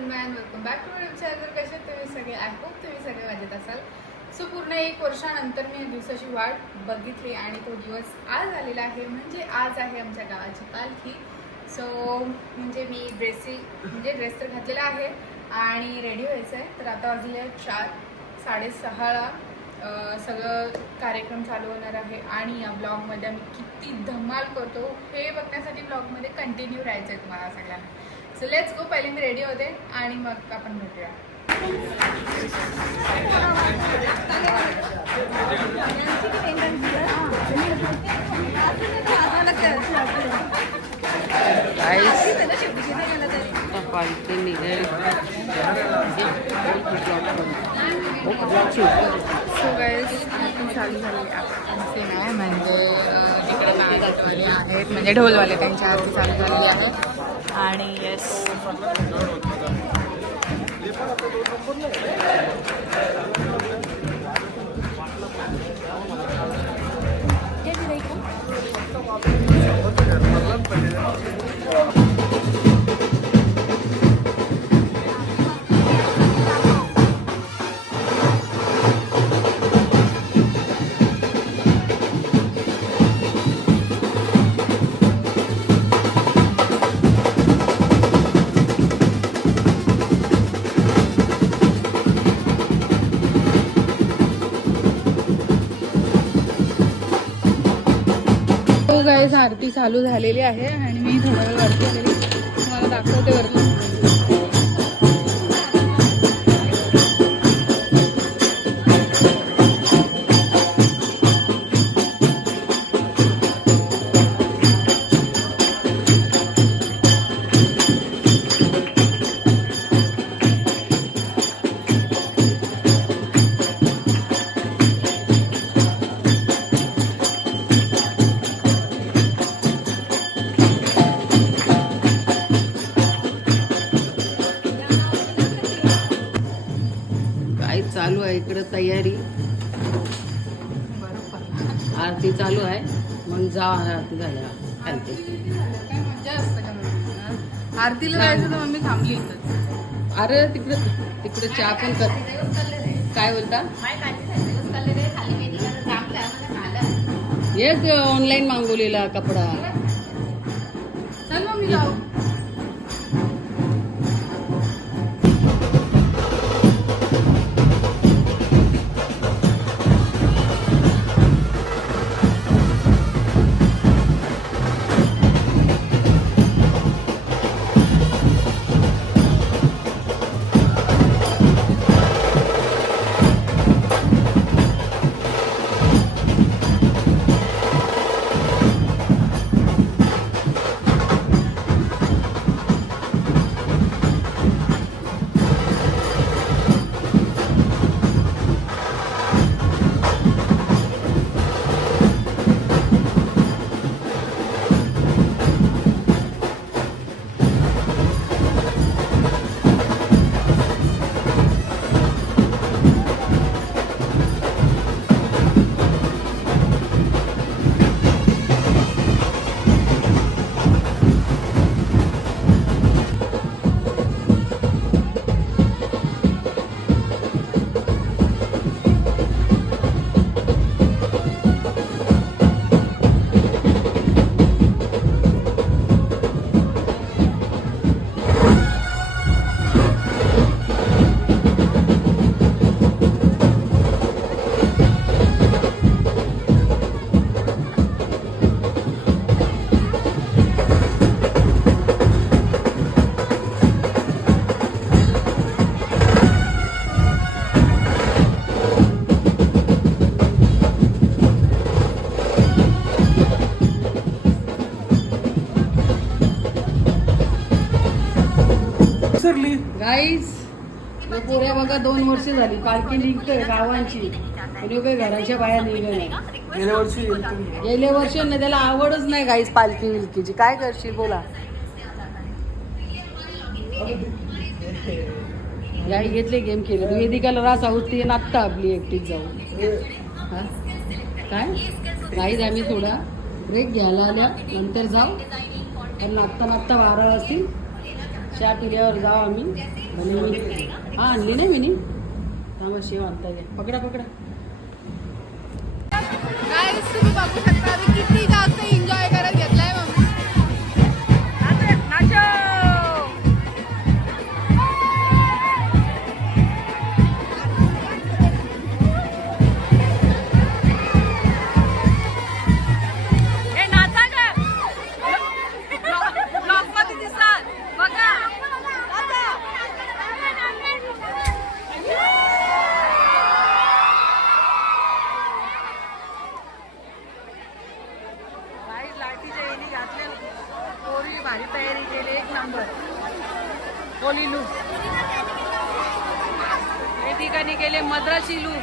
Man, welcome back to YouTube channel. कसे तुम्ही सगळे? आय होप तुम्ही सगळे मजेत असाल. सो पूर्ण 1 वर्षानंतर मी दिवसाची वाट बघितली आणि तो दिवस आज आलेला आहे. म्हणजे आज आहे आमच्या गावाची पालखी. सो म्हणजे मी ड्रेस तर घातलेला आहे आणि रेडी व्हायचं आहे. तर आता वाजले 4, 6:30ला सगळं कार्यक्रम चालू होणार आहे आणि या ब्लॉगमध्ये आम्ही किती धमाल करतो हे बघण्यासाठी ब्लॉगमध्ये कंटिन्यू राहायचं आहे तुम्हाला सगळ्यांना. So let's go. पहिले मी रेडी होते आणि मग आपण भेटूया. पालखी निघेल सो गाईज चालू झाली आमचे नाही म्हणजे तिकडे नाचवाले आहेत म्हणजे ढोलवाले त्यांच्या आरती चालू झालेली आहे आणि येस गाईज आरती चालू झालेली आहे आणि मी थोडा वेळ वरती आलेली तुम्हाला दाखवते वरती. चालू आहे इकडं तयारी. आरती चालू आहे मग जा आरती झाल्या खालते. काय मजा असतं का म्हणून आरतीला जायचं तर मम्मी थांबली इथं. अरे तिकडे चहा पण कर. काय बोलता? हेच ऑनलाईन मागवलेला कपडा. चल मम्मी जाऊ. गाईज पोऱ्या बघा 2 वर्ष झाली पालखी निघतोय गावांची आणि काही घराच्या बाहेर निघणे. गेल्या वर्षी ना त्याला आवडच नाही गाईज पालखी विलकीची. काय करशील बोला. गाई घेतले गेम केले. वेदिकाला रास आवडते नात्ता आपली एकटीच जाऊ. हा काय गाईज आम्ही थोडा ब्रेक घ्यायला आल्या नंतर जाऊ. पण नाचता 12 वाजतील. चहा पिल्यावर जाऊ आम्ही हा आणली नाही मी थांबा शेव आणता घ्या पकडा पकडा. गाईस तुम्ही बघू शकता आम्ही किती जास्त एन्जॉय करत घेतलाय मम्मी. भारी तयारी केली एक नंबर. कोली लूक हे ठिकाणी गेले मद्रासी लूक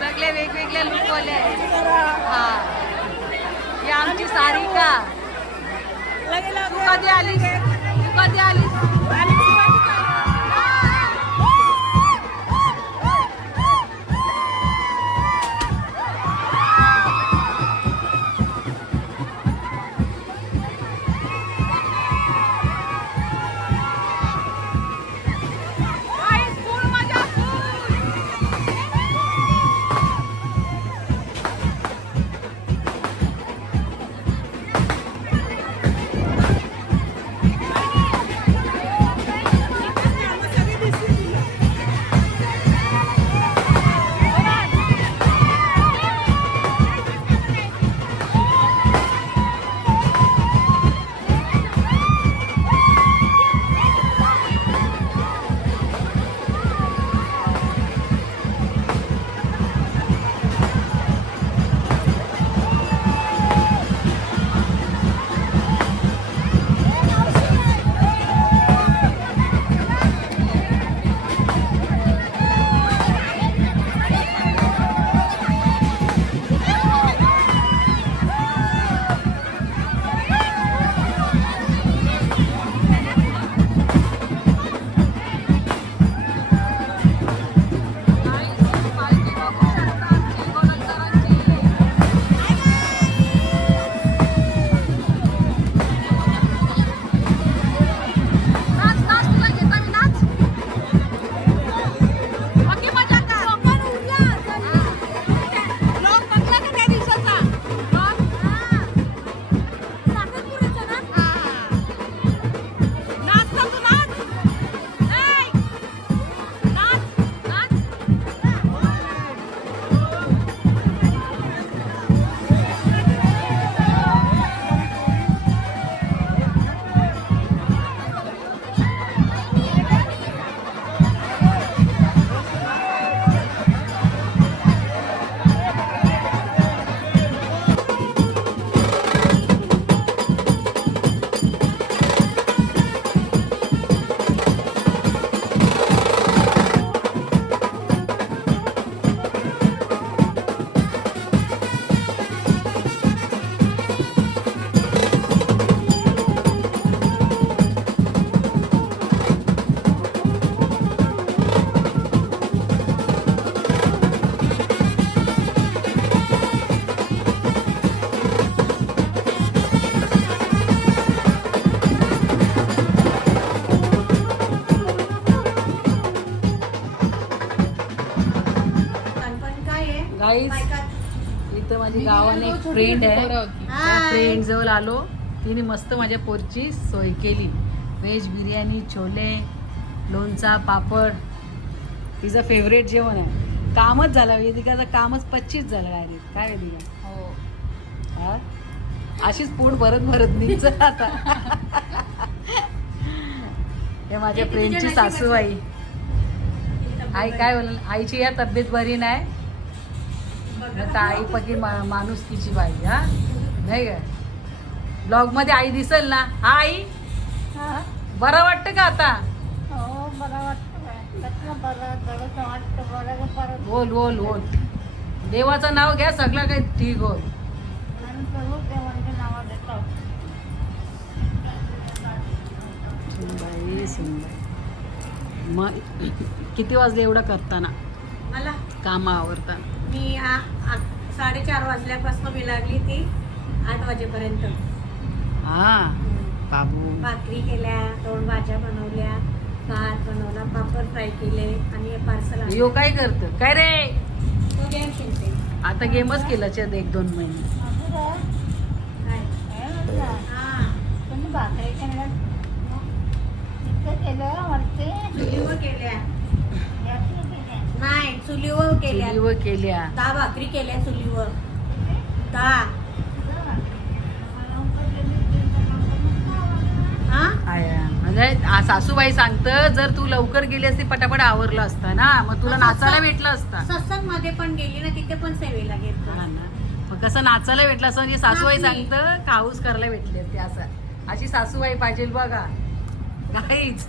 सगळे वेगवेगळे लूक वाले आहेत. हा ही आमची सारिका. तू कधी आलीस तू कधी आलीस गाईज इथं माझी गावाने एक फ्रेंड आहे. त्या फ्रेंड जवळ आलो. तिने मस्त माझ्या पोरची सोय केली. व्हेज बिर्याणी, छोले, लोणचा, पापड. तिचं फेवरेट जेवण आहे. कामच झालं वेदिकाचं कामच 25 झालं डायरेक्ट. काय वेदिका हो हा अशीच पोट भरत भरत निघत आता. हे माझ्या फ्रेंडची सासूबाई. आई काय बोल आईची या तब्येत बरी नाही तर आई पकी माणुसकीची बाई. हा नाही काय ब्लॉग मध्ये आई दिसल ना. हा आई बरं वाटतं का आता. बोल बोल बोल देवाचं नाव घ्या सगळं काही ठीक होल. मग किती वाजले एवढं करताना मला काम आवरताना. मी 4:30 वाजल्यापासून मी लागली ती 8 वाजेपर्यंत. हा बाबू भाकरी केल्या, 2 भाज्या बनवल्या, भात बनवला, पापड फ्राय केले आणि पार्सल यो काय करत काय रे आता गेमच केला चल 1-2 महिने. चुलीवर केल्या नाही, चुलीवर केल्या. चुलीवर केल्या 10 भाकरी केल्या चुलीवर. 10 म्हणजे सासूबाई सांगत जर तू लवकर गेली असती पटापट आवरलं असतं ना, मग तुला नाचायला भेटलं असतं. सत्संग मध्ये पण गेली ना, तिथे पण सेवेला गेलो. हा ना. मग कसं नाचायला भेटलं असं म्हणजे सासूबाई नाचली. सांगतं खाऊस करायला भेटली असते असं. अशी सासूबाई पाहिजे बघा काहीच.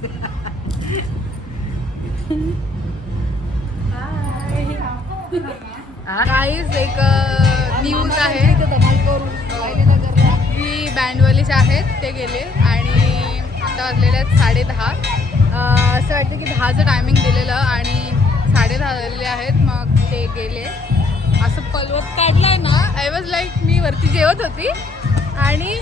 काहीच एक न्यूज आहे की बँडवालीचे आहेत ते गेले आणि आता वाजलेले आहेत 10:30. असं वाटतं की 10चं टायमिंग दिलेलं आणि 10:30 झालेले आहेत, मग ते गेले. असं पलवत काढलाय ना, आय वॉज लाईक मी वरती जेवत होती आणि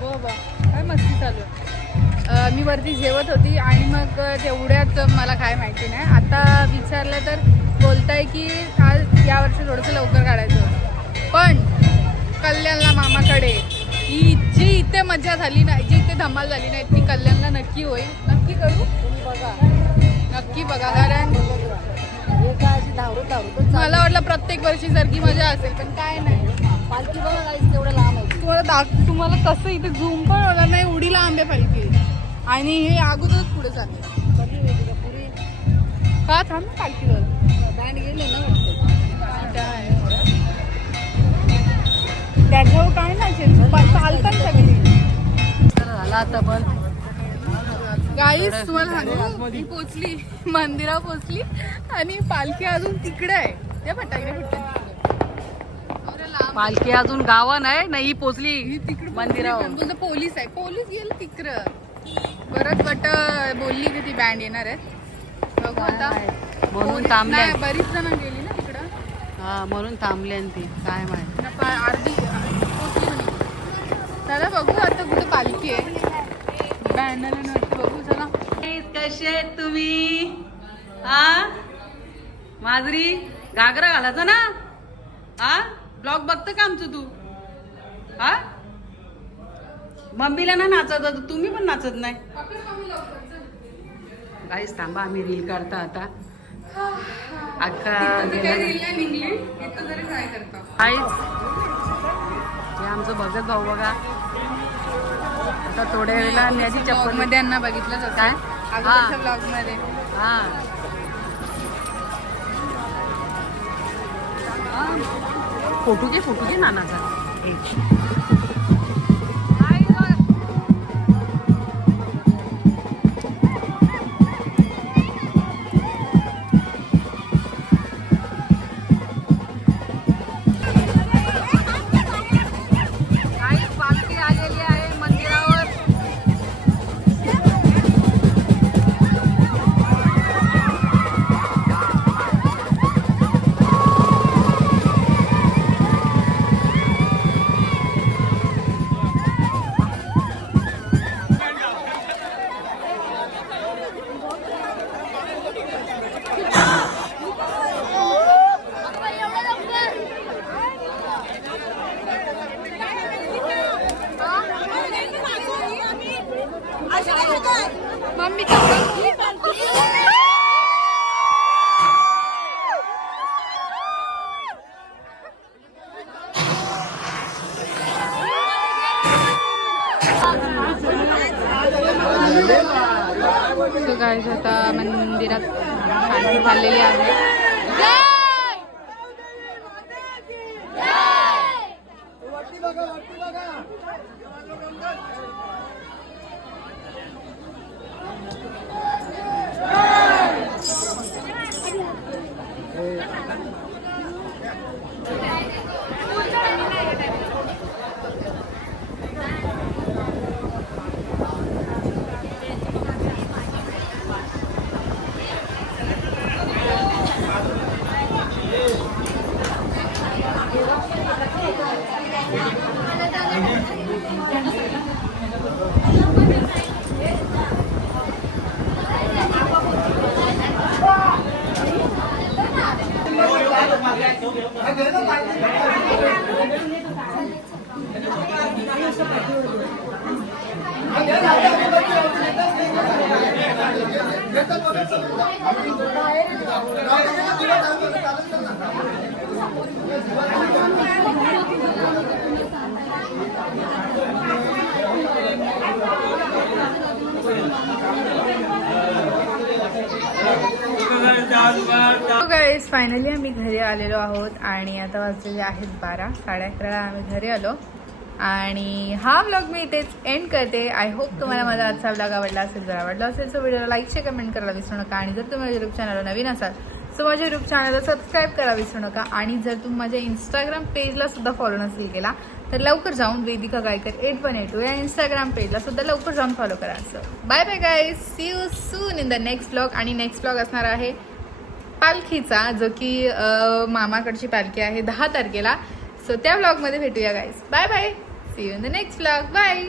बाबा काय मस्ती चालू आहे. मी वरती जेवत होती आणि मग तेवढ्यात मला काय माहिती नाही, आता विचारलं तर बोलताय की आज यावर्षी थोडंसं लवकर काढायचं होतं. पण कल्याणला मामाकडे ही जी इथे मजा झाली नाही, जी इथे धमाल झाली नाही ती कल्याणला नक्की होईल. नक्की करू, नक्की बघा. कारण मला वाटलं प्रत्येक वर्षी सारखी मजा असेल, पण काय नाही. पालखी बघा काहीच तेवढं लांब आहे. तुम्हाला कसं इथे झूम पण होणार नाही, उडी लांब आहे पालखी आणि हे अगोदरच पुढे चालले. का थांब ना पालखीवर बँड गेले ना त्याच्यावर काय नाही चालतात सगळी. झाला आता पण गाईस तुम्हाला सांगू, मी पोचली मंदिरावर पोचली आणि पालखी अजून तिकडे आहे. ते फटाके फुटते पालखी अजून गावा नाही पोचली तिकडे मंदिरावर. तुझं पोलीस आहे, पोलीस गेलं तिकडं. परत बट बोलली की ती बँड येणार आहे. बघू आता. म्हणून थांबले. नाही, बरीच जण गेली ना तिकडं. हा म्हणून थांबले आणि ती काय माहिती. अर्धी पोचली म्हणे. चला बघू आता कुठं पालखी आहे. बँड आलं वाटतं, बघू चला. कसे आहेत तुम्ही? हा माजरी घागरा घालायचा ना. हा ब्लॉग बघतं का आमचं तू? हा मम्मीला ना नाचत होतं, तुम्ही पण नाचत नाही. काहीच थांबा आम्ही रील काढता आता. अख्खा काहीच हे आमचं बघत भाऊ बघा आता थोड्या वेळेला न्याची चप्पल मध्ये यांना बघितलं जातं काय अगोदरच्या ब्लॉग मध्ये. हा फोटो घे नानाचा. पालखी आलेली आहे मंदिरावर. मम्मी गाईस आता मंदिरात पालखी चाललेली आहे. गाईज फायनली आम्ही घरी आलेलो आहोत आणि आता वाजलेले आहेत 12, 11:30ला आम्ही घरी आलो आणि हा व्लॉग मी इथेच एंड करते. आय होप तुम्हाला माझा आजचा व्लॉग आवडला असेल. जर आवडला असेल तर व्हिडिओला लाईक शेअर कमेंट करायला विसरू नका आणि जर तुम्ही माझ्या युट्यूब चॅनलला नवीन असाल तर माझ्या युट्यूब चॅनलला सबस्क्राईब करायला विसरू नका आणि जर तुम्ही माझ्या इंस्टाग्राम पेजला सुद्धा फॉलो नसेल केला तर लवकर जाऊन वेदिका गायकर 8182 या इंस्टाग्राम पेजला सुद्धा लवकर जाऊन फॉलो करा. असं bye bye guys, see you soon in the next vlog. आणि नेक्स्ट व्लॉग असणार आहे पालखीचा, जो की मामाकडची पालखी आहे 10 तारखेला. सो त्या व्लॉगमध्ये भेटूया guys. Bye bye, see you in the next vlog. Bye.